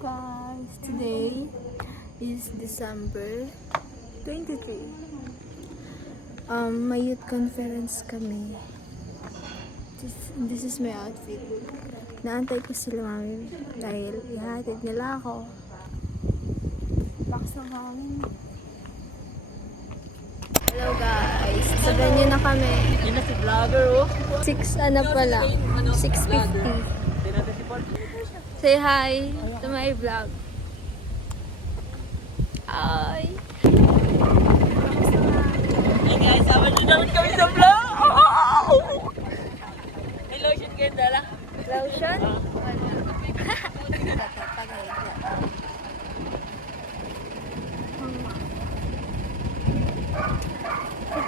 guys, today is December 23. May youth conference kami. This is my outfit. Naantay ko sila mami dahil ihatid nila ako. Baksa kami. Hello guys, sabihan nyo na kami. Yun na si vlogger, oh. 6 ano pala, 6:50. Say hi to my vlog. Hi! Hey guys, sama nyo naman kami sa vlog. May lotion kayo dala. Lotion?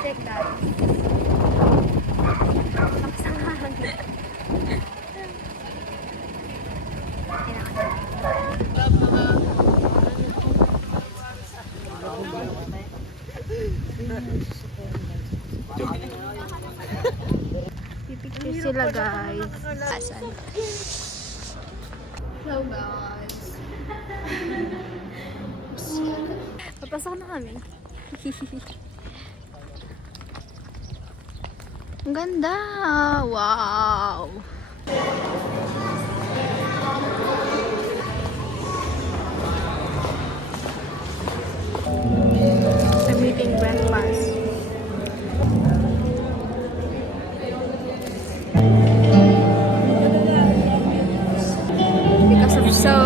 Check that. Pipicture sila guys. Asan? Hello guys. Papasok na kami. Ang ganda! Wow! I'm eating breakfast. Because of so.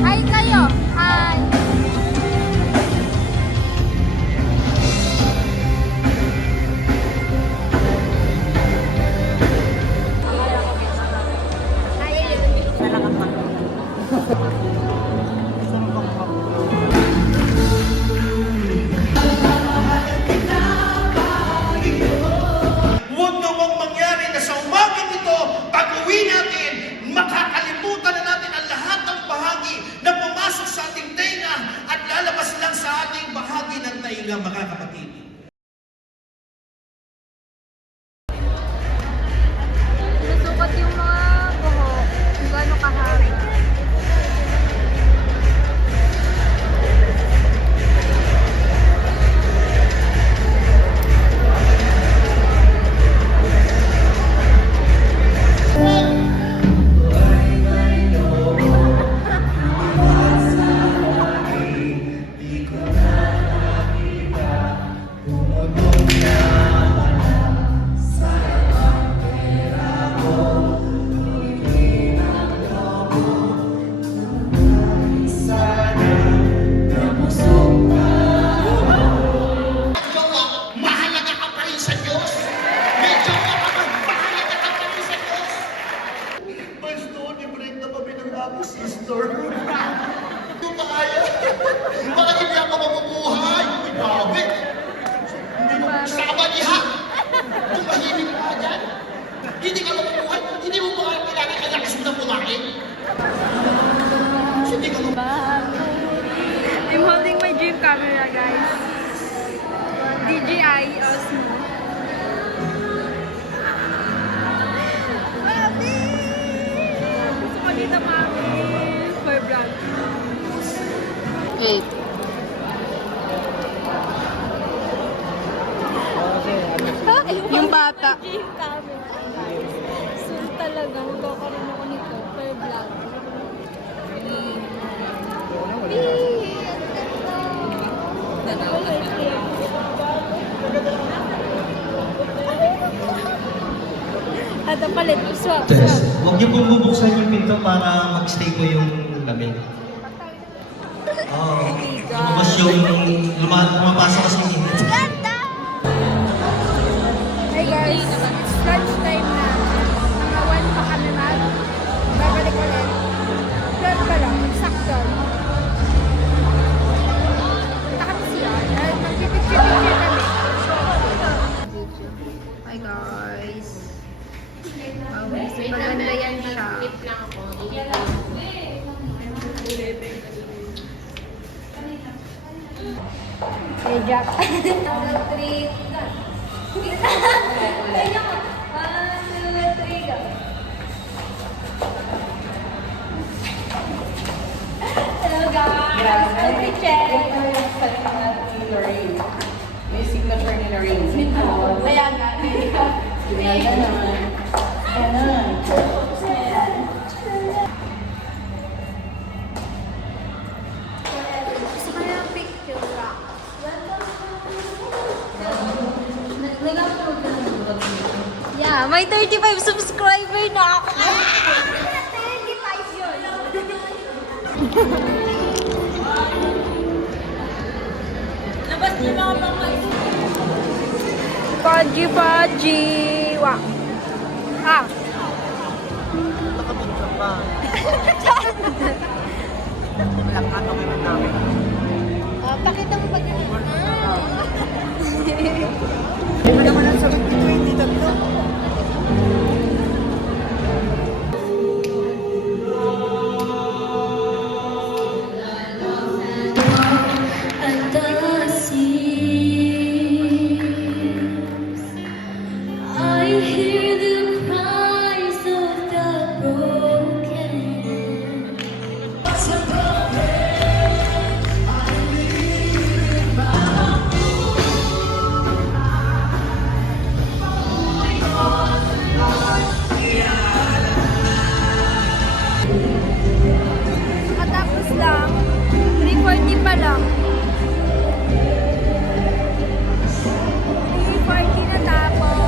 Hi kayo! Hi! Huwag nawang mangyari na sa umagang ito, pag-uwi natin, makakalimutan na natin ang lahat ng bahagi na pumasok sa ating tenga at lalabas lang sa ating bahagi ng tainga, mga kapatid. Nasukat yung mga buhok. Kung gaano kahaba. Jowa, mahalaga ka pa rin sa Diyos. May jowa ka pa, mahalaga ka pa rin sa Diyos. Basto, ni-break na kami ng ako, sister. Yung kaya. Bakit hindi ako mabubuhay? Grabe. Hindi mo sama niya. Kung mahimik ka dyan, hindi ka mabubuhay. Hindi mo ba kailangan ka lakas mo na pumain? Hindi ka I'm holding my dream camera, guys. DJI Osmo. Mami! Gusto ko dito, mami. For vlog. 8. Yung bata. Dream camera, guys. Soon talaga, magkakaroon ako nito for vlog. At ang palit, swap. Yes. Huwag niyo pong bubuksan yung pinto para mag-stay po yung lamig. Oo. Lumabas yung lumapasok kasi yung init. Ganda! Hey guys, it's lunch time na. Mga 1 pa kami babalik ulit. 12 pa lang, sakto. Punta kami siya. Dahil mag-picture-picture kami. Hi guys. Maganda yan siya. Hey Jack. Richard. May signature ni Lorraine. Kaya nga. Ganon. Gusto ko yung picture. Yeah, may 35 subscriber na ako. 25 yun. Labas niyo mga pangmais. Paji. Wah. Ah. Nakabunta pa. Nakakawin namin. Pakita mo pag Ano naman ang sagot dito, hindi tatlo. I hear the cries of the broken. Matapos lang. 3:40 pa lang. 3:40 na tapos.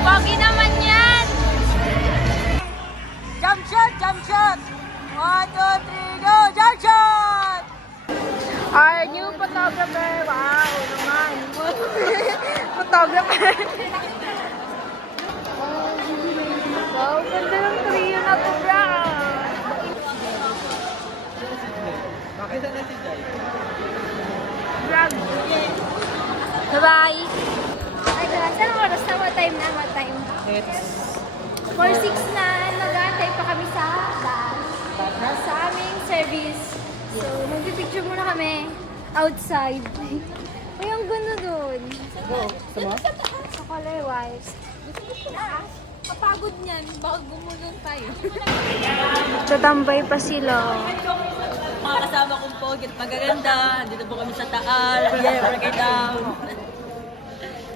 Pogi naman yan! Jump shot, jump shot! 1, 2, 3, go! Jump shot! Our new photographer. Wow naman. Photographer. Wow, ganda ng trio na to, bro. Makita natin tayo. Vlog. Bye-bye. Ay, guys, anong oras na? What time na? What time? It's 4:06 na. Nag-aantay pa kami sa bus. Sa aming service. So, mag-picture muna kami outside. Ay, ang ganda dun. Sa color white. Kapagod niyan, baka gumulong tayo. Tatambay pa sila. Mga kasama kong pogi at magaganda. Dito po kami sa Taal. Yeah, break it down.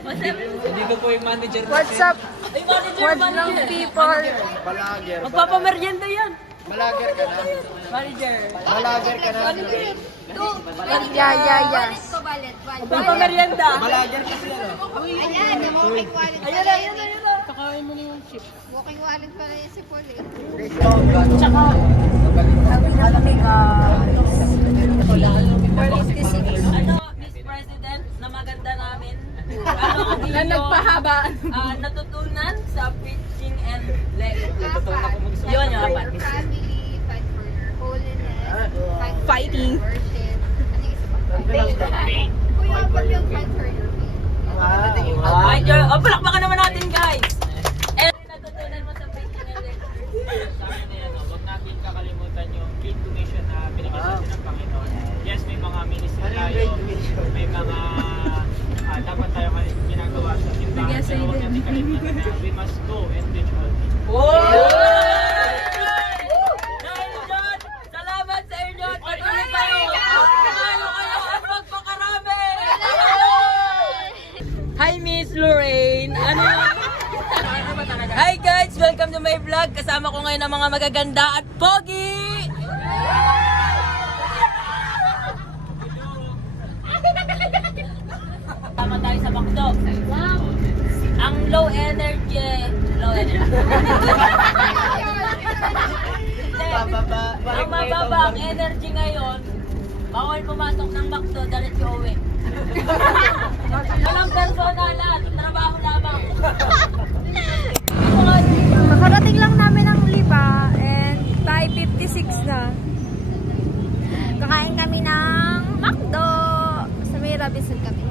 What's up? Dito po yung manager What's up? Ay, manager, What's ng manager. people? Balager. Magpapamerienda yan. Balager ka na. Manager. Balager ka na. Yeah. Magpapamerienda. Balager kasi ano. Ayan, yung wallet. Ayun na. Kakain mo na yung chip. Walking wallet pala yun si Paul eh. Ano, Miss President, na maganda namin. Ano ang Na nagpahaba. natutunan sa preaching and lecture? Apat. Yun, yung apat. For family, fight for your holiness, fight for Fighting. your worship. Ano yung isa pa? Faith. Kung yung apat yung fight for your faith. Ay, oh, palakpakan naman natin, guys! And natutunan mo sa preaching and lecture? Sa amin na yan, huwag natin kakalimutan yung Great Commission na binigay sa atin ng Panginoon. Yes, may mga ministry tayo, may mga dapat tayo ginagawa sa simbahan, pero huwag natin kalimutan na we must go and teach all people. Dahil dyan, salamat sa inyo at patuloy kayo! Patuloy kayo at magpakarami! Hi, Miss Lorraine! Ano? Hi guys! Welcome to my vlog! Kasama ko ngayon ang mga magaganda at pogi! Tama tayo sa McDo. Ang low energy. Hindi. Ang mababa ang energy ngayon, bawal pumasok ng McDo, diretso uwi. Walang personalan, trabaho lamang. Kakarating lang namin ang Lipa and 5:56 na. Kakain kami ng McDo. Sa may Robinson kami.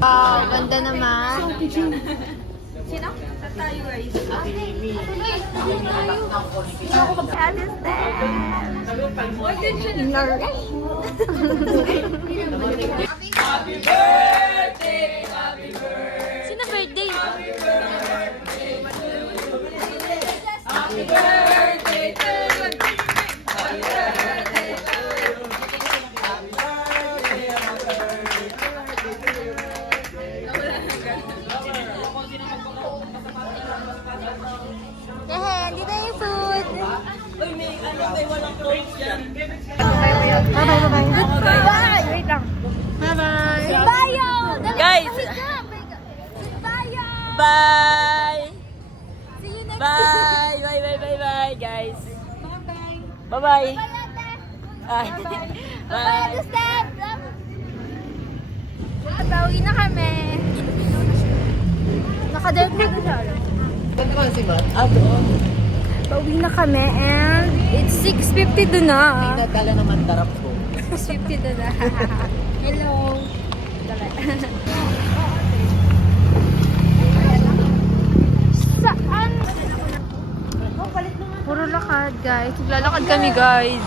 Wow, ganda naman. Sino? Tayo guys. Alice Happy birthday, happy birthday. Sino birthday? Happy birthday to you. Happy birthday to you. Happy birthday, happy Hehe, dito yung food. Uy, may ano, may walang clothes yan. Bye! Wait lang. Goodbye, yo! Dali, Guys. kahit ka. Goodbye, yo! Bye! See you next Bye! Bye, bye, bye, bye, guys. Bye-bye. Bye. Bye. Step! Bawi na kami. Naka-dive na siya. Ah, doon. Bawi na kami and it's 6:50 doon na. Nadala naman darap ko. 6:50 doon na. Hello. Saan? Puro lakad guys. Maglalakad kami guys.